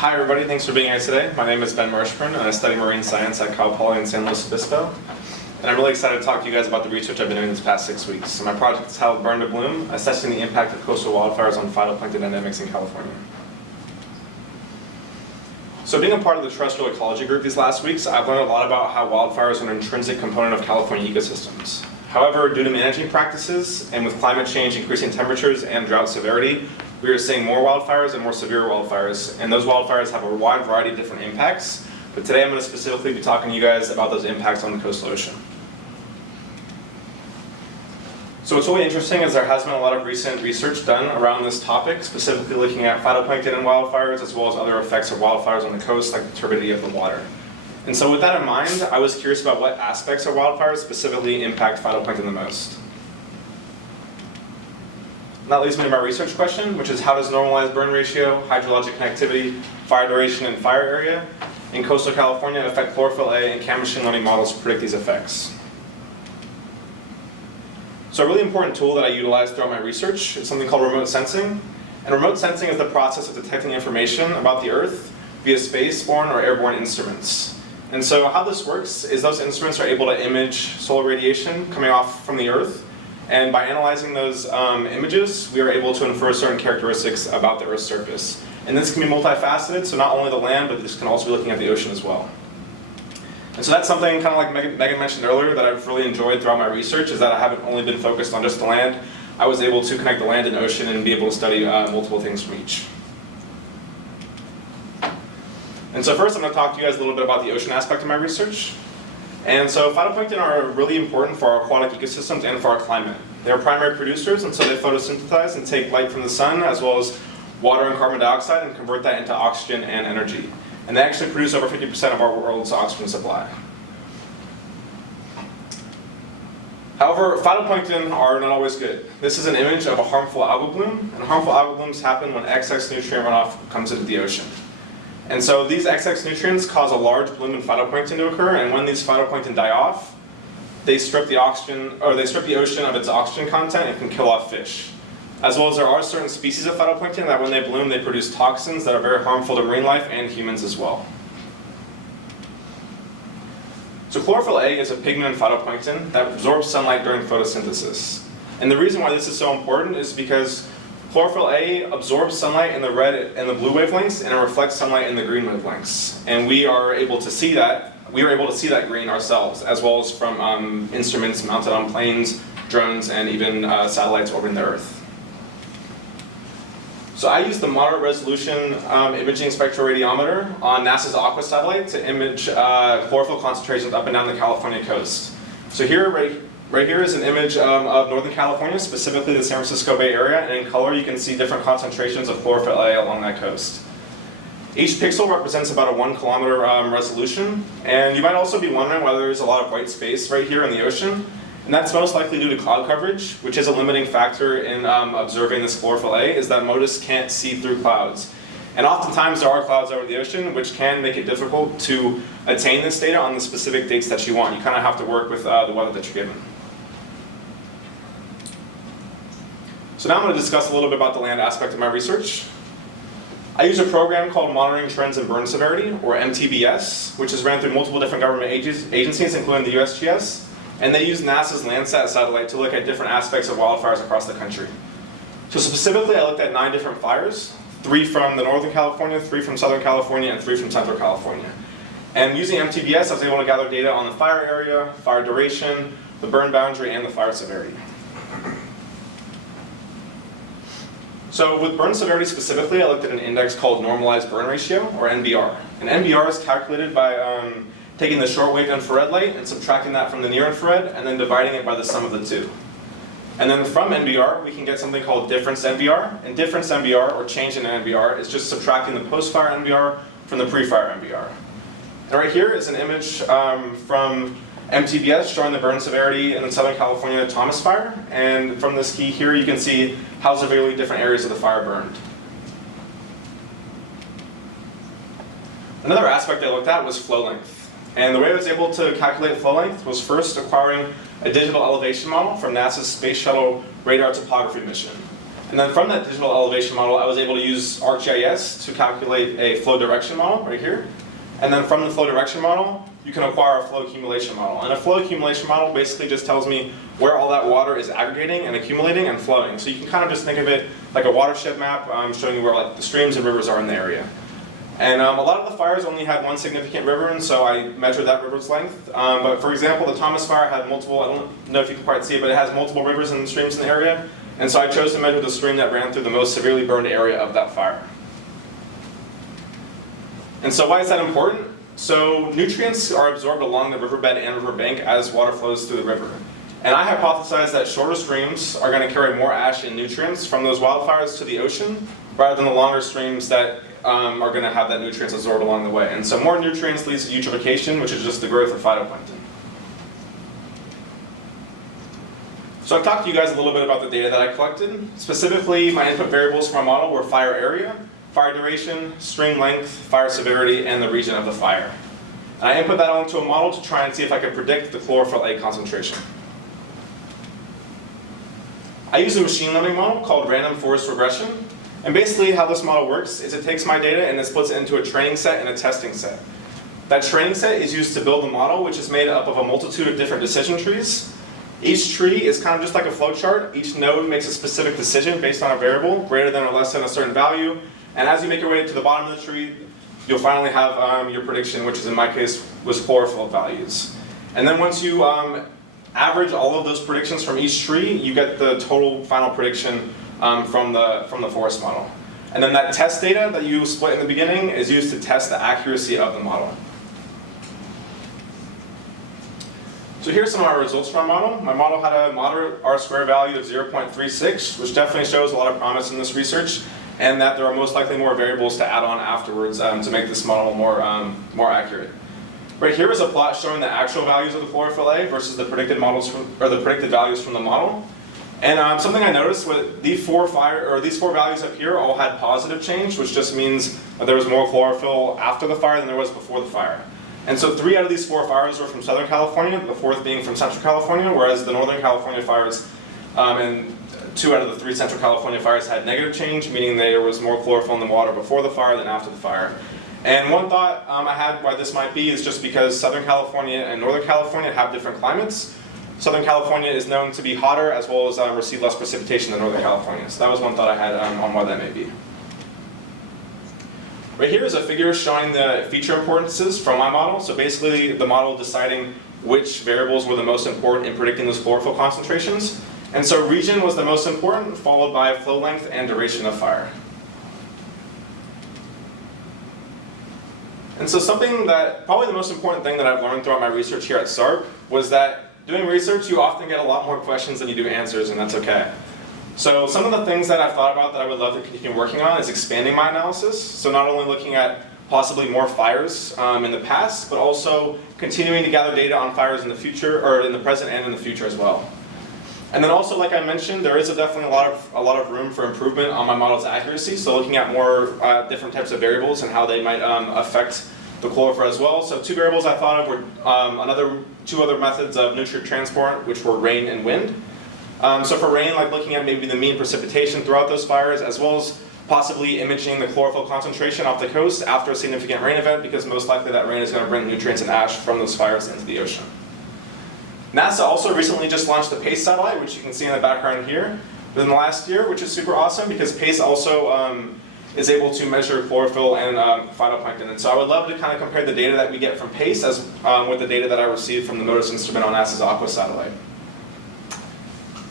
Hi everybody, thanks for being here today. My name is Ben Marshburn and I study marine science at Cal Poly in San Luis Obispo. And I'm really excited to talk to you guys about the research I've been doing this past 6 weeks. So my project is titled Burn to Bloom, Assessing the Impact of Coastal Wildfires on Phytoplankton Dynamics in California. So being a part of the Terrestrial Ecology group these last weeks, I've learned a lot about how wildfires are an intrinsic component of California ecosystems. However, due to managing practices and with climate change increasing temperatures and drought severity, we are seeing more wildfires and more severe wildfires, and those wildfires have a wide variety of different impacts, but today I'm going to specifically be talking to you guys about those impacts on the coastal ocean. So what's really interesting is there has been a lot of recent research done around this topic, specifically looking at phytoplankton and wildfires, as well as other effects of wildfires on the coast, like the turbidity of the water. And so with that in mind, I was curious about what aspects of wildfires specifically impact phytoplankton the most. And that leads me to my research question, which is how does normalized burn ratio, hydrologic connectivity, fire duration, and fire area in coastal California affect chlorophyll A, and can machine learning models predict these effects? So a really important tool that I utilize throughout my research is something called remote sensing. And remote sensing is the process of detecting information about the Earth via spaceborne or airborne instruments. And so how this works is those instruments are able to image solar radiation coming off from the Earth. And by analyzing those images, we are able to infer certain characteristics about the Earth's surface. And this can be multifaceted, so not only the land, but this can also be looking at the ocean as well. And so that's something, kind of like Megan mentioned earlier, that I've really enjoyed throughout my research, is that I haven't only been focused on just the land. I was able to connect the land and ocean and be able to study multiple things from each. And so first I'm going to talk to you guys a little bit about the ocean aspect of my research. And so phytoplankton are really important for our aquatic ecosystems and for our climate. They're primary producers, and so they photosynthesize and take light from the sun, as well as water and carbon dioxide, and convert that into oxygen and energy. And they actually produce over 50% of our world's oxygen supply. However, phytoplankton are not always good. This is an image of a harmful algal bloom, and harmful algal blooms happen when excess nutrient runoff comes into the ocean. And so these excess nutrients cause a large bloom in phytoplankton to occur, and when these phytoplankton die off, they strip the ocean of its oxygen content and can kill off fish. As well as there are certain species of phytoplankton that when they bloom, they produce toxins that are very harmful to marine life and humans as well. So chlorophyll A is a pigment in phytoplankton that absorbs sunlight during photosynthesis. And the reason why this is so important is because chlorophyll A absorbs sunlight in the red and the blue wavelengths, and it reflects sunlight in the green wavelengths. And we are able to see that. We are able to see that green ourselves, as well as from instruments mounted on planes, drones, and even satellites orbiting the Earth. So I use the moderate resolution imaging spectroradiometer on NASA's Aqua satellite to image chlorophyll concentrations up and down the California coast. So here, right here is an image of Northern California, specifically the San Francisco Bay Area, and in color you can see different concentrations of chlorophyll A along that coast. Each pixel represents about a 1 kilometer resolution, and you might also be wondering whether there's a lot of white space right here in the ocean, and that's most likely due to cloud coverage, which is a limiting factor in observing this chlorophyll A, is that MODIS can't see through clouds. And oftentimes there are clouds over the ocean, which can make it difficult to attain this data on the specific dates that you want. You kind of have to work with the weather that you're given. So now I'm going to discuss a little bit about the land aspect of my research. I use a program called Monitoring Trends in Burn Severity, or MTBS, which is ran through multiple different government agencies, including the USGS, and they use NASA's Landsat satellite to look at different aspects of wildfires across the country. So specifically, I looked at 9 different fires, 3 from the Northern California, 3 from Southern California, and 3 from Central California. And using MTBS, I was able to gather data on the fire area, fire duration, the burn boundary, and the fire severity. So with burn severity specifically, I looked at an index called normalized burn ratio, or NBR. And NBR is calculated by taking the shortwave infrared light and subtracting that from the near infrared, and then dividing it by the sum of the two. And then from NBR, we can get something called difference NBR. And difference NBR, or change in NBR, is just subtracting the post-fire NBR from the pre-fire NBR. And right here is an image from MTBS showing the burn severity in the Southern California Thomas Fire. And from this key here, you can see how severely different areas of the fire burned. Another aspect I looked at was flow length. And the way I was able to calculate flow length was first acquiring a digital elevation model from NASA's Space Shuttle radar topography mission. And then from that digital elevation model, I was able to use ArcGIS to calculate a flow direction model right here. And then from the flow direction model, you can acquire a flow accumulation model. And a flow accumulation model basically just tells me where all that water is aggregating and accumulating and flowing. So you can kind of just think of it like a watershed map showing you where like the streams and rivers are in the area. And a lot of the fires only had one significant river, and so I measured that river's length. But for example, the Thomas fire had multiple, I don't know if you can quite see it, but it has multiple rivers and streams in the area. And so I chose to measure the stream that ran through the most severely burned area of that fire. And so why is that important? So nutrients are absorbed along the riverbed and riverbank as water flows through the river. And I hypothesized that shorter streams are going to carry more ash and nutrients from those wildfires to the ocean, rather than the longer streams that are going to have that nutrients absorbed along the way. And so more nutrients leads to eutrophication, which is just the growth of phytoplankton. So I've talked to you guys a little bit about the data that I collected. Specifically, my input variables for my model were fire area, fire duration, stream length, fire severity, and the region of the fire. And I input that onto a model to try and see if I could predict the chlorophyll A concentration. I use a machine learning model called random forest regression. And basically how this model works is it takes my data and it splits it into a training set and a testing set. That training set is used to build a model which is made up of a multitude of different decision trees. Each tree is kind of just like a flowchart. Each node makes a specific decision based on a variable greater than or less than a certain value. And as you make your way to the bottom of the tree, you'll finally have your prediction, which is in my case was chlorophyll values. And then once you average all of those predictions from each tree, you get the total final prediction from the forest model. And then that test data that you split in the beginning is used to test the accuracy of the model. So here's some of our results from our model. My model had a moderate R-square value of 0.36, which definitely shows a lot of promise in this research, and that there are most likely more variables to add on afterwards to make this model more accurate. Right here is a plot showing the actual values of the chlorophyll A versus the predicted values from the model. And something I noticed with these four values up here all had positive change, which just means that there was more chlorophyll after the fire than there was before the fire. And so 3 out of these 4 fires were from Southern California, the 4th being from Central California, whereas the Northern California fires and 2 out of the 3 Central California fires had negative change, meaning there was more chlorophyll in the water before the fire than after the fire. And one thought I had why this might be is just because Southern California and Northern California have different climates. Southern California is known to be hotter as well as receive less precipitation than Northern California. So that was one thought I had on why that may be. Right here is a figure showing the feature importances from my model. So basically the model deciding which variables were the most important in predicting those chlorophyll concentrations. And so region was the most important, followed by flow length and duration of fire. And so probably the most important thing that I've learned throughout my research here at SARP was that doing research, you often get a lot more questions than you do answers, and that's okay. So some of the things that I've thought about that I would love to continue working on is expanding my analysis. So not only looking at possibly more fires in the past, but also continuing to gather data on fires in the future, or in the present and in the future as well. And then also, like I mentioned, there is definitely a lot of room for improvement on my model's accuracy. So looking at more different types of variables and how they might affect the chlorophyll as well. So 2 variables I thought of were 2 other methods of nutrient transport, which were rain and wind. So for rain, like looking at maybe the mean precipitation throughout those fires, as well as possibly imaging the chlorophyll concentration off the coast after a significant rain event, because most likely that rain is going to bring nutrients and ash from those fires into the ocean. NASA also recently just launched the PACE satellite, which you can see in the background here, within the last year, which is super awesome because PACE also is able to measure chlorophyll and phytoplankton. And so I would love to kind of compare the data that we get from PACE with the data that I received from the MODIS instrument on NASA's Aqua satellite.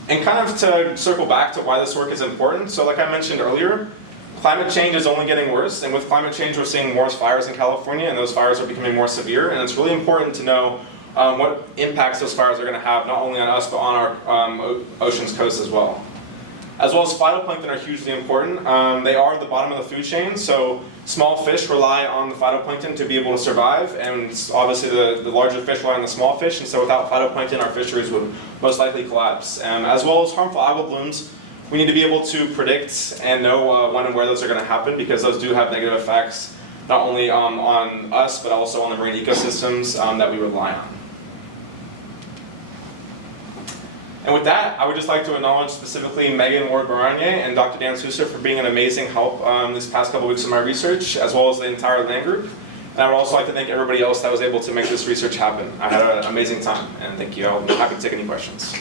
And kind of to circle back to why this work is important, so like I mentioned earlier, climate change is only getting worse, and with climate change we're seeing more fires in California, and those fires are becoming more severe, and it's really important to know what impacts those fires are going to have, not only on us, but on our ocean's coast as well. As well as phytoplankton are hugely important. They are the bottom of the food chain, so small fish rely on the phytoplankton to be able to survive, and obviously the larger fish rely on the small fish, and so without phytoplankton our fisheries would most likely collapse. As well as harmful algal blooms, we need to be able to predict and know when and where those are going to happen, because those do have negative effects not only on us, but also on the marine ecosystems that we rely on. And with that, I would just like to acknowledge specifically Megan Ward-Baranier and Dr. Dan Sousa for being an amazing help this past couple weeks of my research, as well as the entire land group. And I would also like to thank everybody else that was able to make this research happen. I had an amazing time, and thank you. I'm happy to take any questions.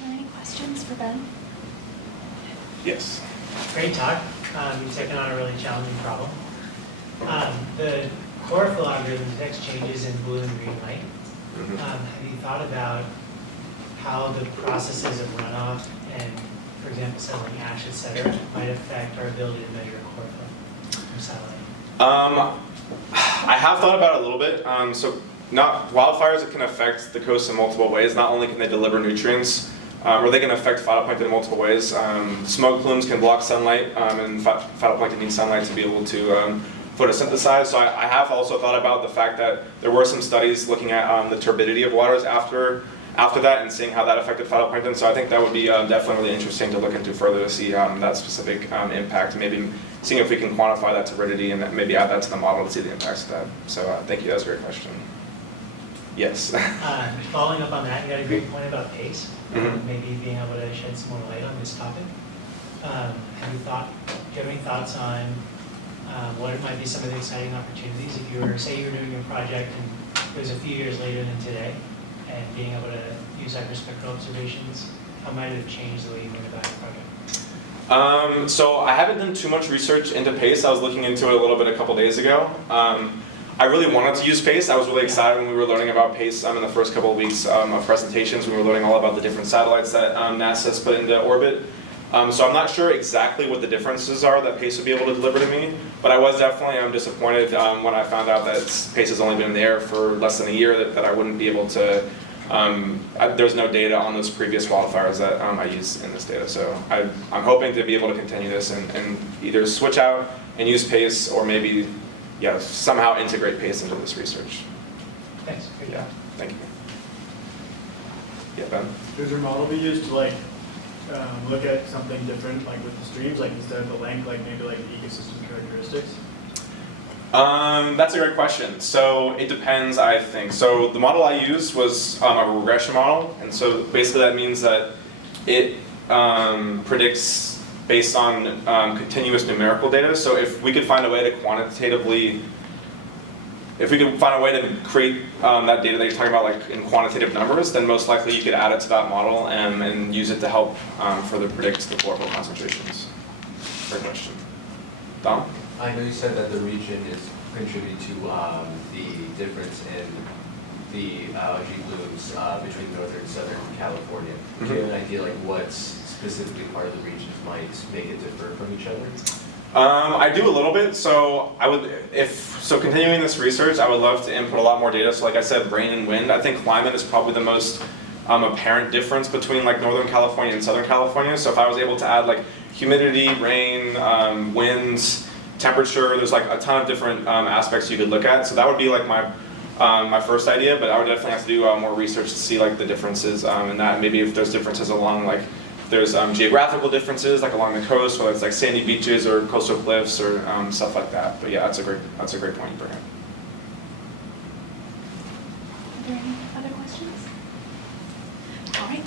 Are there any questions for Ben? Yes. Great talk. You've taken on a really challenging problem. The chlorophyll algorithm detects changes in blue and green light. Have you thought about how the processes of runoff and, for example, settling ash, etc., might affect our ability to measure chlorophyll from satellite? I have thought about it a little bit. So wildfires that can affect the coast in multiple ways. Not only can they deliver nutrients, or they can affect phytoplankton in multiple ways. Smoke plumes can block sunlight, and phytoplankton needs sunlight to be able to photosynthesize. So I have also thought about the fact that there were some studies looking at the turbidity of waters after that and seeing how that affected phytoplankton. So I think that would be definitely really interesting to look into further to see that specific impact, and maybe seeing if we can quantify that turbidity and maybe add that to the model to see the impacts of that. So thank you, that was a great question. Yes. Following up on that, you had a great point about pace, Mm-hmm. maybe being able to shed some more light on this topic. Do you have any thoughts on what it might be some of the exciting opportunities if you were, say you were doing your project and it was a few years later than today, and being able to use hyperspectral observations, how might it have changed the way you went about your project? So I haven't done too much research into PACE. I was looking into it a little bit a couple days ago. I really wanted to use PACE. I was really excited when we were learning about PACE in the first couple of weeks of presentations. We were learning all about the different satellites that NASA has put into orbit. So I'm not sure exactly what the differences are that PACE would be able to deliver to me, but I was definitely disappointed when I found out that PACE has only been in the air for less than a year, that I wouldn't be able to, there's no data on those previous wildfires that I use in this data. So I'm hoping to be able to continue this and either switch out and use PACE, or maybe somehow integrate PACE into this research. Thanks. Great Yeah, job. thank you. Yeah, Ben? Does your model be used to look at something different, like with the streams, like instead of the length, like maybe like ecosystem characteristics? That's a great question. So it depends, I think. So the model I used was a regression model, and so basically that means that it predicts based on continuous numerical data. So if we could find a way to quantitatively, if we could find a way to create that data that you're talking about, like in quantitative numbers, then most likely you could add it to that model and use it to help further predict the chlorophyll concentrations. Great question. Dom? I know you said that the region is contributing to the difference in the algae blooms between northern and southern California. Do you have an idea like what specifically part of the regions might make it differ from each other? I do a little bit. So continuing this research, I would love to input a lot more data. So like I said, rain and wind. I think climate is probably the most apparent difference between like Northern California and Southern California. So if I was able to add like humidity, rain, winds, temperature, there's like a ton of different aspects you could look at. So that would be like my first idea, but I would definitely have to do more research to see like the differences in that. Maybe if there's differences along like, there's geographical differences like along the coast, whether it's like sandy beaches or coastal cliffs or stuff like that. But yeah, that's a great point you bring up. Are there any other questions? All right.